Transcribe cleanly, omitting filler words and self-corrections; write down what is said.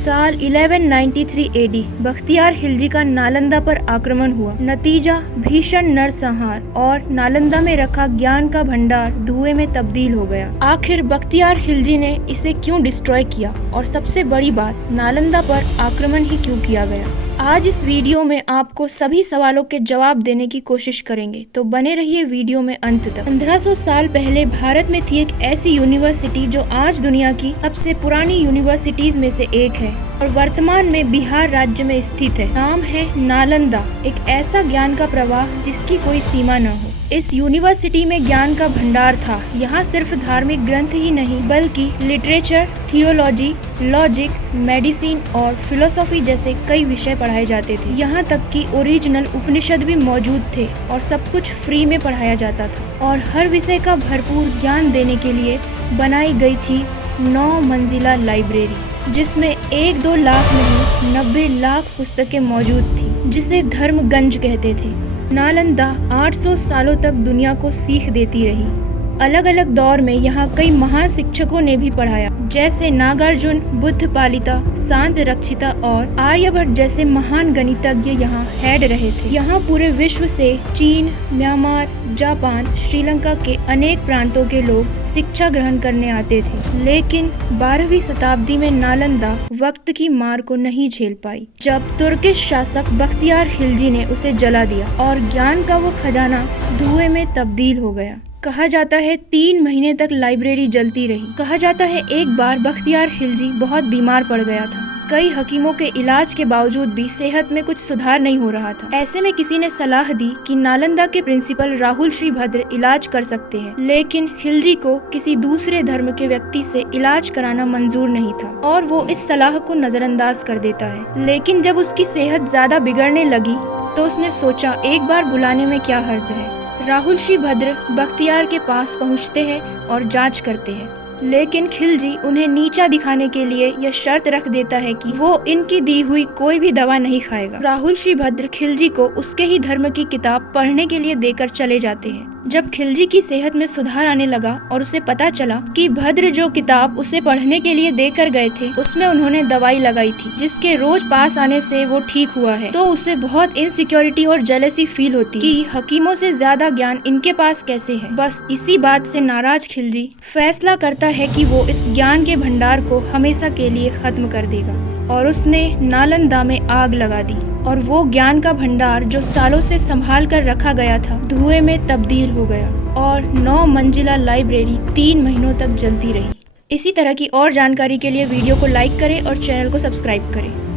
साल 1193 एडी बख्तियार खिलजी का नालंदा पर आक्रमण हुआ। नतीजा भीषण नरसंहार और नालंदा में रखा ज्ञान का भंडार धुएं में तब्दील हो गया। आखिर बख्तियार खिलजी ने इसे क्यों डिस्ट्रॉय किया और सबसे बड़ी बात, नालंदा पर आक्रमण ही क्यों किया गया? आज इस वीडियो में आपको सभी सवालों के जवाब देने की कोशिश करेंगे, तो बने रहिए वीडियो में अंत तक। 1500 साल पहले भारत में थी एक ऐसी यूनिवर्सिटी जो आज दुनिया की सबसे पुरानी यूनिवर्सिटीज में से एक है और वर्तमान में बिहार राज्य में स्थित है। नाम है नालंदा, एक ऐसा ज्ञान का प्रवाह जिसकी कोई सीमा न हो। इस यूनिवर्सिटी में ज्ञान का भंडार था। यहाँ सिर्फ धार्मिक ग्रंथ ही नहीं बल्कि लिटरेचर, थियोलॉजी, लॉजिक, मेडिसिन और फिलोसॉफी जैसे कई विषय पढ़ाए जाते थे। यहाँ तक कि ओरिजिनल उपनिषद भी मौजूद थे और सब कुछ फ्री में पढ़ाया जाता था। और हर विषय का भरपूर ज्ञान देने के लिए बनाई गई थी 9 मंजिला लाइब्रेरी, जिसमें 1-2 लाख नहीं 90 लाख पुस्तकें मौजूद थी, जिसे धर्मगंज कहते थे। नालंदा 800 सालों तक दुनिया को सीख देती रही। अलग अलग दौर में यहाँ कई महान शिक्षकों ने भी पढ़ाया, जैसे नागार्जुन, बुद्ध पालिता, शांत रक्षिता और आर्यभट्ट जैसे महान गणितज्ञ यहाँ हेड रहे थे। यहाँ पूरे विश्व से चीन, म्यांमार, जापान, श्रीलंका के अनेक प्रांतों के लोग शिक्षा ग्रहण करने आते थे। लेकिन 12वीं शताब्दी में नालंदा वक्त की मार को नहीं झेल पाई, जब तुर्किश शासक बख्तियार खिलजी ने उसे जला दिया और ज्ञान का वो खजाना धुएं में तब्दील हो गया। कहा जाता है 3 महीने तक लाइब्रेरी जलती रही। कहा जाता है एक बार बख्तियार खिलजी बहुत बीमार पड़ गया था। कई हकीमों के इलाज के बावजूद भी सेहत में कुछ सुधार नहीं हो रहा था। ऐसे में किसी ने सलाह दी कि नालंदा के प्रिंसिपल राहुल श्री भद्र इलाज कर सकते हैं, लेकिन खिलजी को किसी दूसरे धर्म के व्यक्ति से इलाज कराना मंजूर नहीं था और वो इस सलाह को नजरअंदाज कर देता है। लेकिन जब उसकी सेहत ज्यादा बिगड़ने लगी तो उसने सोचा एक बार बुलाने में क्या हर्ज है। राहुल श्री भद्र बख्तियार के पास पहुंचते हैं और जांच करते हैं, लेकिन खिलजी उन्हें नीचा दिखाने के लिए यह शर्त रख देता है कि वो इनकी दी हुई कोई भी दवा नहीं खाएगा। राहुल श्री भद्र खिलजी को उसके ही धर्म की किताब पढ़ने के लिए देकर चले जाते हैं। जब खिलजी की सेहत में सुधार आने लगा और उसे पता चला कि भद्र जो किताब उसे पढ़ने के लिए देकर गए थे उसमें उन्होंने दवाई लगाई थी जिसके रोज पास आने से वो ठीक हुआ है, तो उसे बहुत इनसिक्योरिटी और जेलसी फील होती कि हकीमों से ज्यादा ज्ञान इनके पास कैसे है। बस इसी बात से नाराज खिलजी फैसला करता है कि वो इस ज्ञान के भंडार को हमेशा के लिए खत्म कर देगा और उसने नालंदा में आग लगा दी और वो ज्ञान का भंडार जो सालों से संभाल कर रखा गया था धुएं में तब्दील हो गया और 9 मंजिला लाइब्रेरी 3 महीनों तक जलती रही। इसी तरह की और जानकारी के लिए वीडियो को लाइक करें और चैनल को सब्सक्राइब करें।